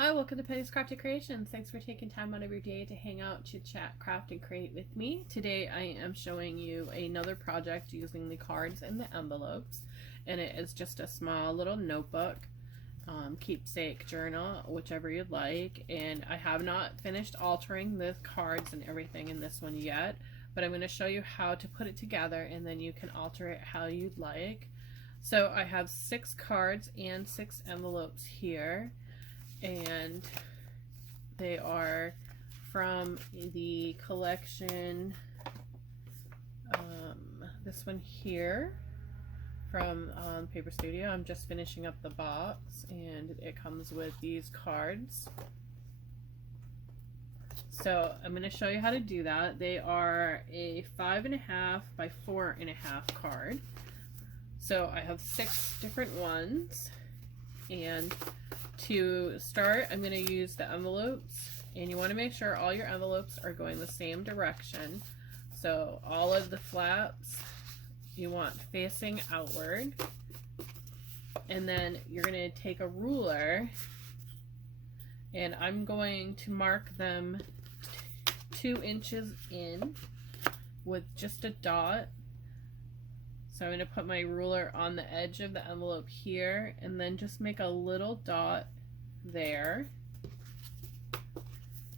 Hi, welcome to Penny's Crafted Creations. Thanks for taking time out of your day to hang out, chit chat, craft, and create with me. Today I am showing you another project using the cards and the envelopes, and it is just a small little notebook, keepsake journal, whichever you'd like. And I have not finished altering the cards and everything in this one yet, but I'm going to show you how to put it together, and then you can alter it how you'd like. So I have 6 cards and 6 envelopes here, and they are from the collection, this one here from Paper Studio. I'm just finishing up the box, and it comes with these cards. So I'm going to show you how to do that. They are a 5.5 by 4.5 card. So I have 6 different ones, and to start, I'm going to use the envelopes, and you want to make sure all your envelopes are going the same direction. So all of the flaps you want facing outward, and then you're going to take a ruler, and I'm going to mark them 2 inches in with just a dot. So I'm going to put my ruler on the edge of the envelope here, and then just make a little dot there.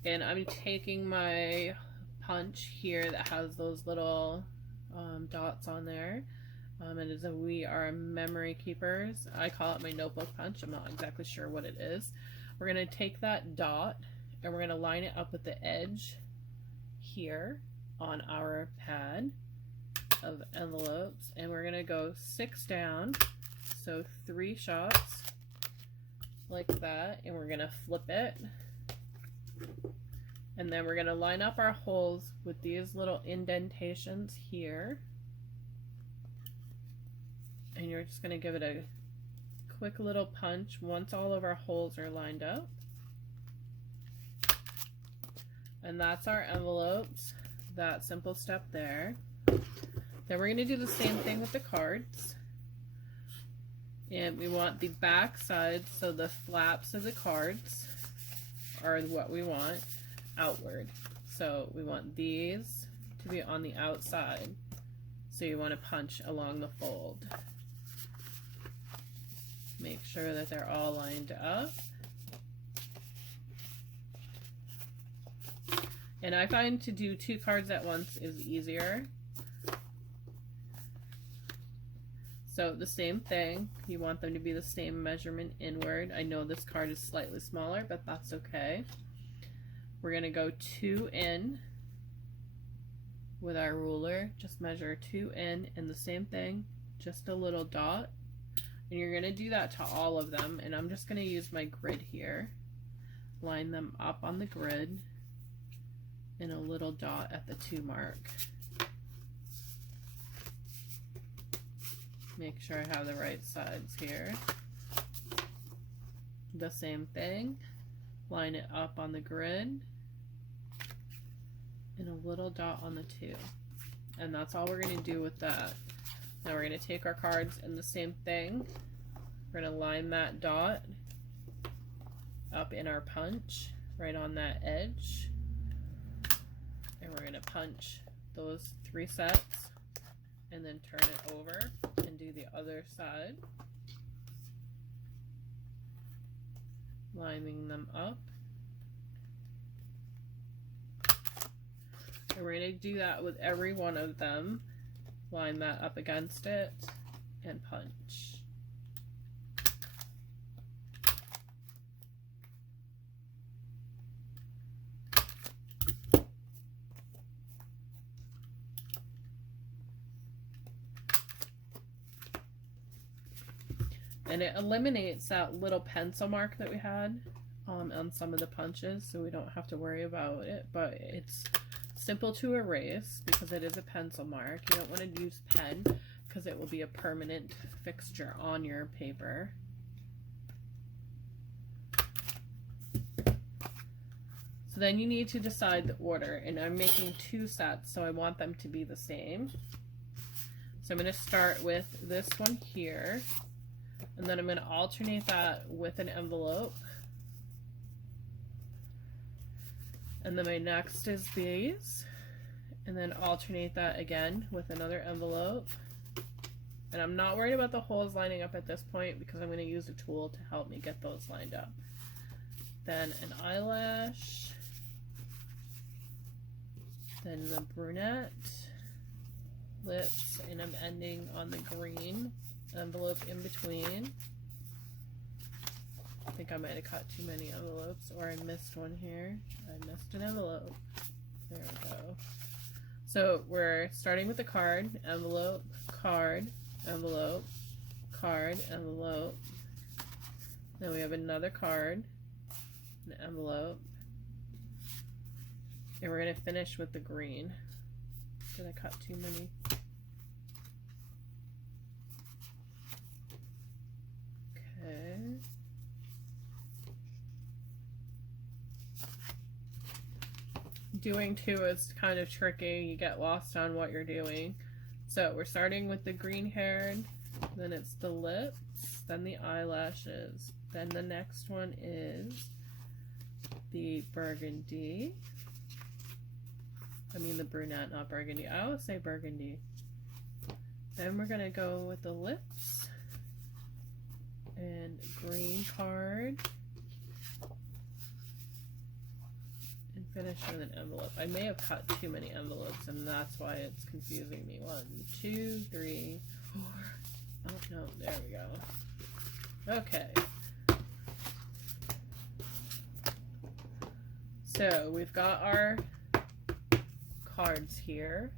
And I'm taking my punch here that has those little dots on there. It is We Are Memory Keepers. I call it my notebook punch. I'm not exactly sure what it is. We're going to take that dot and we're going to line it up with the edge here on our pad of envelopes, and we're gonna go 6 down, so 3 shots like that, and we're gonna flip it, and then we're gonna line up our holes with these little indentations here, and you're just gonna give it a quick little punch once all of our holes are lined up. And that's our envelopes. That simple step there. Then we're going to do the same thing with the cards, and we want the back side, so the flaps of the cards are what we want outward. So we want these to be on the outside, so you want to punch along the fold. Make sure that they're all lined up. And I find to do 2 cards at once is easier. So the same thing, you want them to be the same measurement inward. I know this card is slightly smaller, but that's okay. We're going to go 2 in with our ruler. Just measure 2 in, and the same thing, just a little dot. And you're going to do that to all of them, and I'm just going to use my grid here. Line them up on the grid, and a little dot at the 2 mark. Make sure I have the right sides here. The same thing. Line it up on the grid, and a little dot on the 2. And that's all we're going to do with that. Now we're going to take our cards and the same thing. We're going to line that dot up in our punch, right on that edge. And we're going to punch those 3 sets, and then turn it over and do the other side, lining them up. And we're going to do that with every one of them. Line that up against it and punch. And it eliminates that little pencil mark that we had on some of the punches, so we don't have to worry about it. But it's simple to erase because it is a pencil mark. You don't want to use pen because it will be a permanent fixture on your paper. So then you need to decide the order, and I'm making 2 sets, so I want them to be the same. So I'm going to start with this one here. And then I'm going to alternate that with an envelope. And then my next is these, and then alternate that again with another envelope. And I'm not worried about the holes lining up at this point because I'm going to use a tool to help me get those lined up. Then an eyelash, then the brunette, lips, and I'm ending on the green envelope in between. I think I might have cut too many envelopes, or I missed one here. I missed an envelope. There we go. So we're starting with the card, envelope, card, envelope, card, envelope. Then we have another card, an envelope. And we're going to finish with the green. Did I cut too many? Okay. Doing two is kind of tricky. You get lost on what you're doing. So we're starting with the green haired, then it's the lips, then the eyelashes, then the next one is the burgundy. I mean the brunette, not burgundy. I always say burgundy. Then we're gonna go with the lips and green card. Finish with an envelope. I may have cut too many envelopes and that's why it's confusing me. 1, 2, 3, 4. Oh no, there we go. Okay. So we've got our cards here.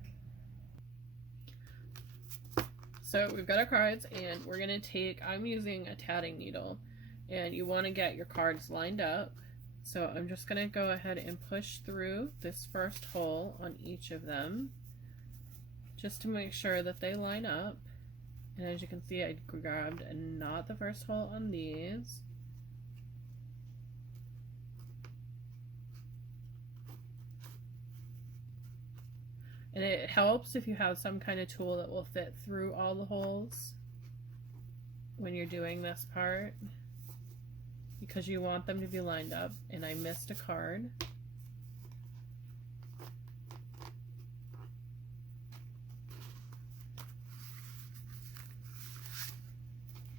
So we've got our cards and we're gonna take, I'm using a tatting needle, and you want to get your cards lined up. So I'm just going to go ahead and push through this first hole on each of them just to make sure that they line up. And as you can see, I grabbed not the first hole on these. And it helps if you have some kind of tool that will fit through all the holes when you're doing this part, because you want them to be lined up. And I missed a card.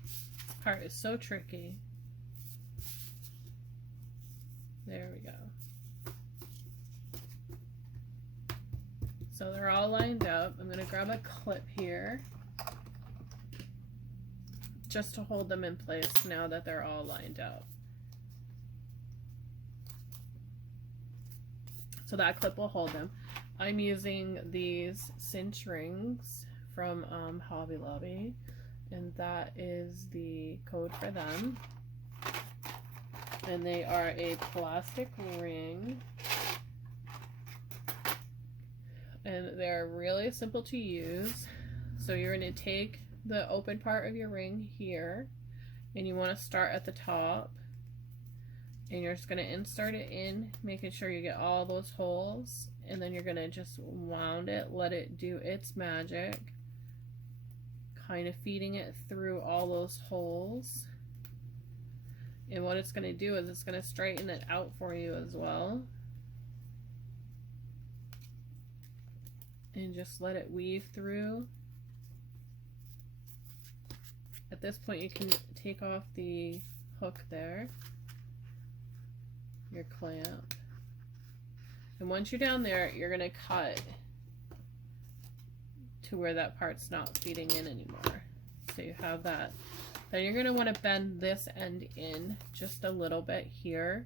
This part is so tricky. There we go. So they're all lined up. I'm going to grab a clip here just to hold them in place now that they're all lined up. So that clip will hold them. I'm using these cinch rings from Hobby Lobby, and that is the code for them. And they are a plastic ring, and they're really simple to use. So you're going to take the open part of your ring here, and you want to start at the top, and you're just going to insert it in, making sure you get all those holes, and then you're going to just wound it, let it do its magic, kind of feeding it through all those holes. And what it's going to do is it's going to straighten it out for you as well. And just let it weave through. At this point you can take off the hook there, your clamp. And once you're down there, you're going to cut to where that part's not feeding in anymore. So you have that. Then you're going to want to bend this end in just a little bit here.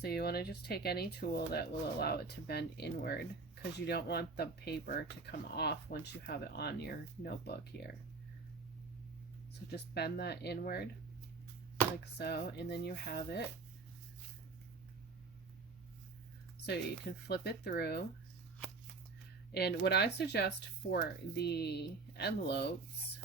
So you want to just take any tool that will allow it to bend inward, because you don't want the paper to come off once you have it on your notebook here. So just bend that inward like so, and then you have it. So you can flip it through. And what I suggest for the envelopes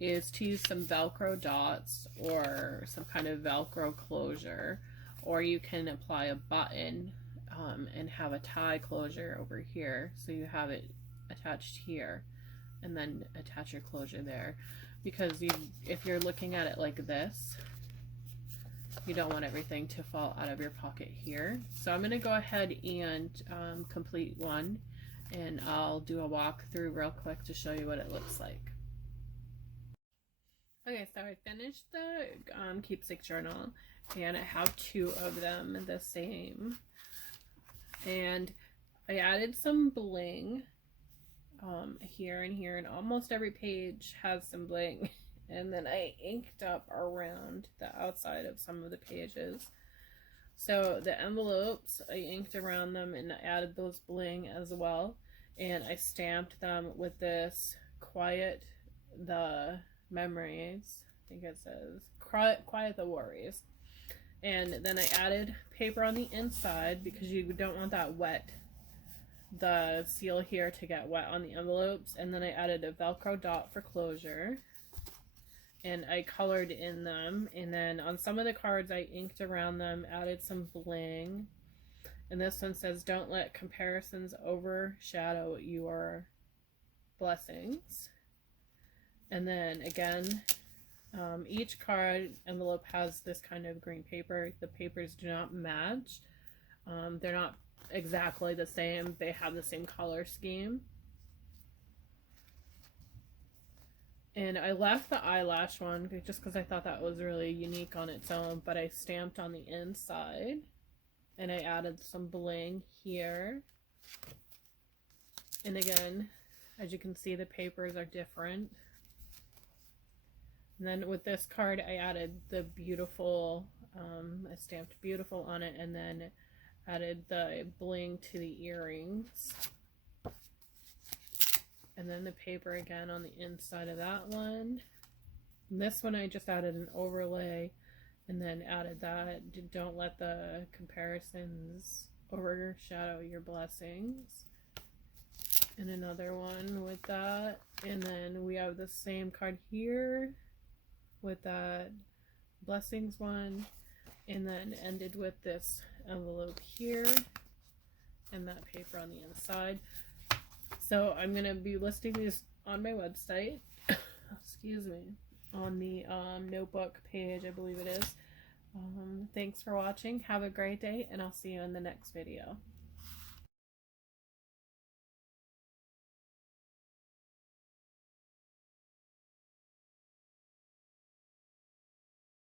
is to use some Velcro dots or some kind of Velcro closure, or you can apply a button and have a tie closure over here, so you have it attached here, and then attach your closure there. Because if you're looking at it like this, You don't want everything to fall out of your pocket here. So I'm going to go ahead and complete one, and I'll do a walkthrough real quick to show you what it looks like. Okay, so I finished the keepsake journal, and I have 2 of them the same. And I added some bling here and here, and almost every page has some bling. And then I inked up around the outside of some of the pages. So the envelopes, I inked around them and added those bling as well. And I stamped them with this Quiet the Memories, I think it says, Quiet the Worries. And then I added paper on the inside because you don't want that wet, the seal here to get wet on the envelopes. And then I added a Velcro dot for closure. And I colored in them, and then on some of the cards I inked around them, added some bling. And this one says, don't let comparisons overshadow your blessings. And then again, each card envelope has this kind of green paper. The papers do not match. They're not exactly the same. They have the same color scheme. And I left the eyelash one just because I thought that was really unique on its own, but I stamped on the inside, and I added some bling here. And again, as you can see, the papers are different. And then with this card, I added the beautiful, I stamped beautiful on it, and then added the bling to the earrings. And then the paper again on the inside of that one. And this one I just added an overlay and then added that. Don't let the comparisons overshadow your blessings. And another one with that. And then we have the same card here with that blessings one. And then ended with this envelope here and that paper on the inside. So I'm going to be listing these on my website, excuse me, on the notebook page, I believe it is. Thanks for watching. Have a great day, and I'll see you in the next video.